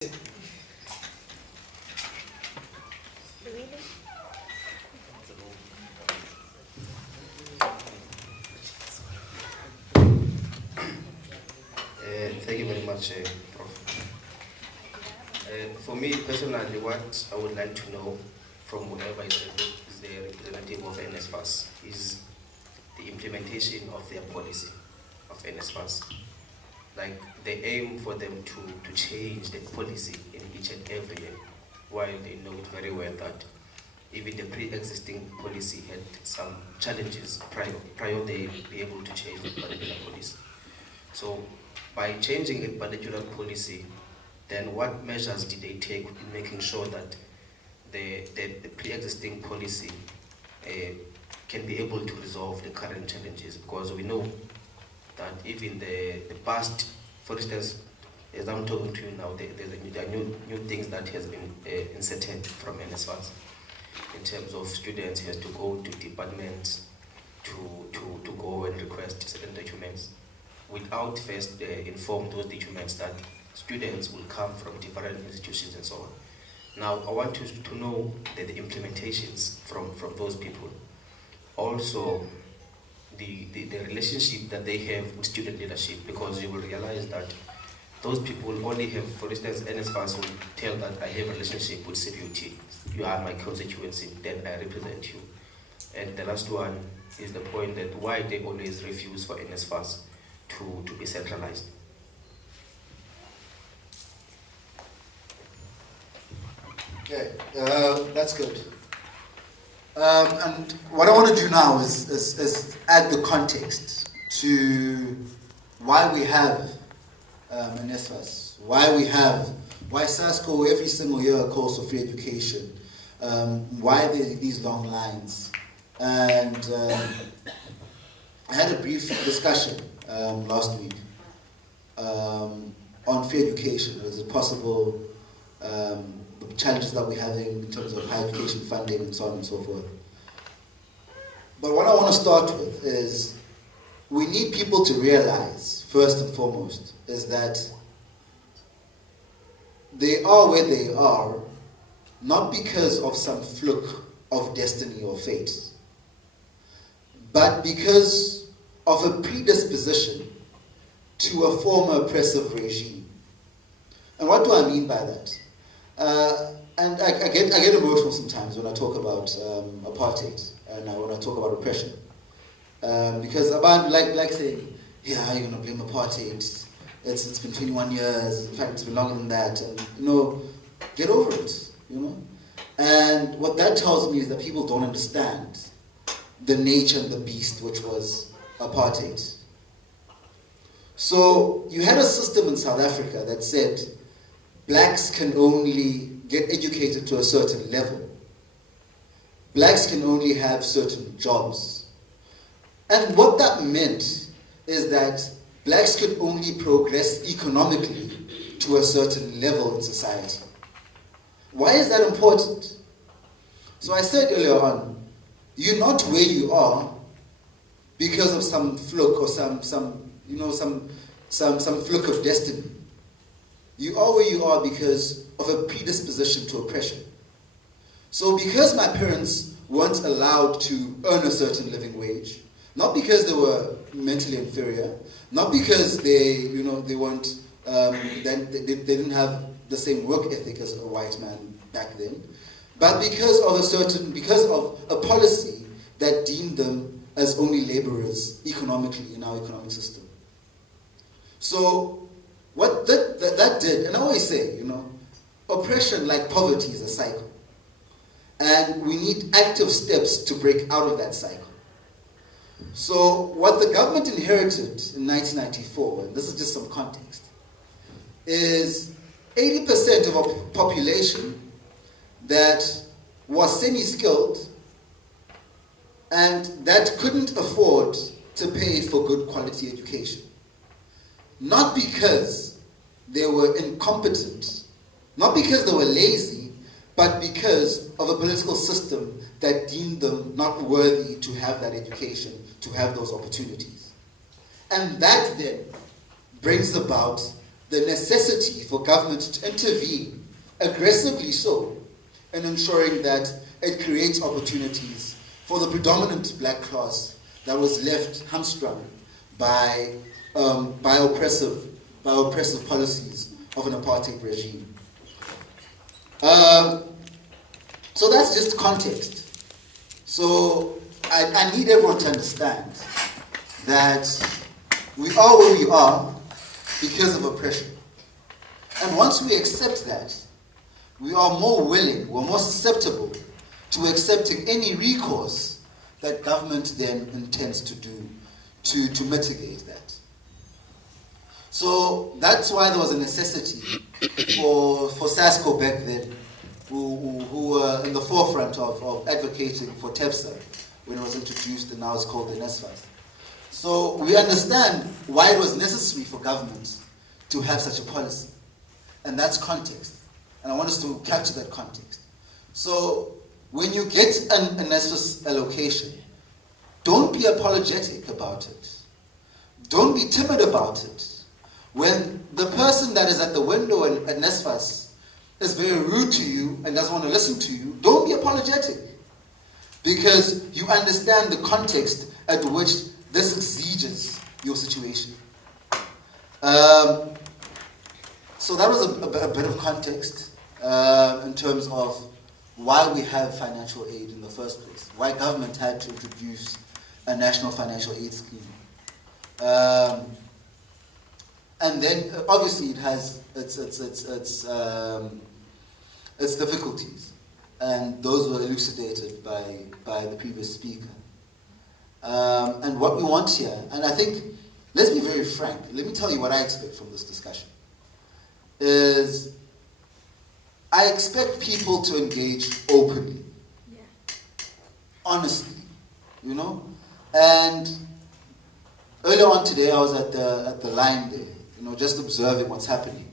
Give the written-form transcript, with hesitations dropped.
Thank you very much, Prof. For me personally, what I would like to know from whoever is the representative of Nsfas is the implementation of their policy of Nsfas. Like the aim for them to change the policy in each and every year, while they know it very well that even the pre-existing policy had some challenges prior they be able to change the particular policy. So by changing a particular policy, then what measures did they take in making sure that the pre-existing policy can be able to resolve the current challenges? Because we know that even the past, for instance, as I'm talking to you now, there are new things that has been inserted from Nsfas in terms of students has to go to departments to go and request certain documents without first inform those documents that students will come from different institutions and so on. Now, I want to know the implementations from those people. Also, the relationship that they have with student leadership, because you will realize that those people only have, for instance, Nsfas will tell that I have a relationship with CPUT. You are my constituency, then I represent you. And the last one is the point that why they always refuse for Nsfas to be centralized. Okay, that's good. And what I want to do now is add the context to why we have Nsfas, why SASCO every single year calls for free education, why there are these long lines. And I had a brief discussion last week on free education. Is it possible, the challenges that we're having in terms of higher education funding and so on and so forth. But what I want to start with is we need people to realize, first and foremost, is that they are where they are not because of some fluke of destiny or fate, but because of a predisposition to a former oppressive regime. And what do I mean by that? And I get emotional sometimes when I talk about apartheid and when I talk about oppression. Because about like saying, yeah, you're going to blame apartheid. It's been 21 years. In fact, it's been longer than that. And, get over it, And what that tells me is that people don't understand the nature and the beast, which was apartheid. So you had a system in South Africa that said blacks can only get educated to a certain level. Blacks can only have certain jobs. And what that meant is that blacks could only progress economically to a certain level in society. Why is that important? So I said earlier on, you're not where you are because of some fluke or some fluke of destiny. You are where you are because of a predisposition to oppression. So because my parents weren't allowed to earn a certain living wage, not because they were mentally inferior, not because they weren't, they didn't have the same work ethic as a white man back then, but because of a policy that deemed them as only laborers economically in our economic system. So what that did, and I always say, oppression like poverty is a cycle. And we need active steps to break out of that cycle. So what the government inherited in 1994, and this is just some context, is 80% of our population that was semi-skilled and that couldn't afford to pay for good quality education. Not because they were incompetent, not because they were lazy, but because of a political system that deemed them not worthy to have that education, to have those opportunities. And that then brings about the necessity for government to intervene aggressively so in ensuring that it creates opportunities for the predominant black class that was left hamstrung by oppressive policies of an apartheid regime. So that's just context. So I need everyone to understand that we are where we are because of oppression. And once we accept that, we are more willing, we're more susceptible to accepting any recourse that government then intends to do to mitigate that. So that's why there was a necessity for Sasco back then, who were in the forefront of advocating for TEPSA when it was introduced and now it's called the Nsfas. So we understand why it was necessary for government to have such a policy. And that's context. And I want us to capture that context. So when you get an Nsfas allocation, don't be apologetic about it. Don't be timid about it. When the person that is at the window at Nsfas is very rude to you and doesn't want to listen to you, don't be apologetic. Because you understand the context at which this exceeds your situation. So that was a bit of context in terms of why we have financial aid in the first place, why government had to introduce a national financial aid scheme. And then obviously it has its difficulties, and those were elucidated by the previous speaker. And what we want here, and I think, let's be very frank, let me tell you what I expect from this discussion, is I expect people to engage openly, honestly, you know? And earlier on today I was at the line there, you know, just observing what's happening.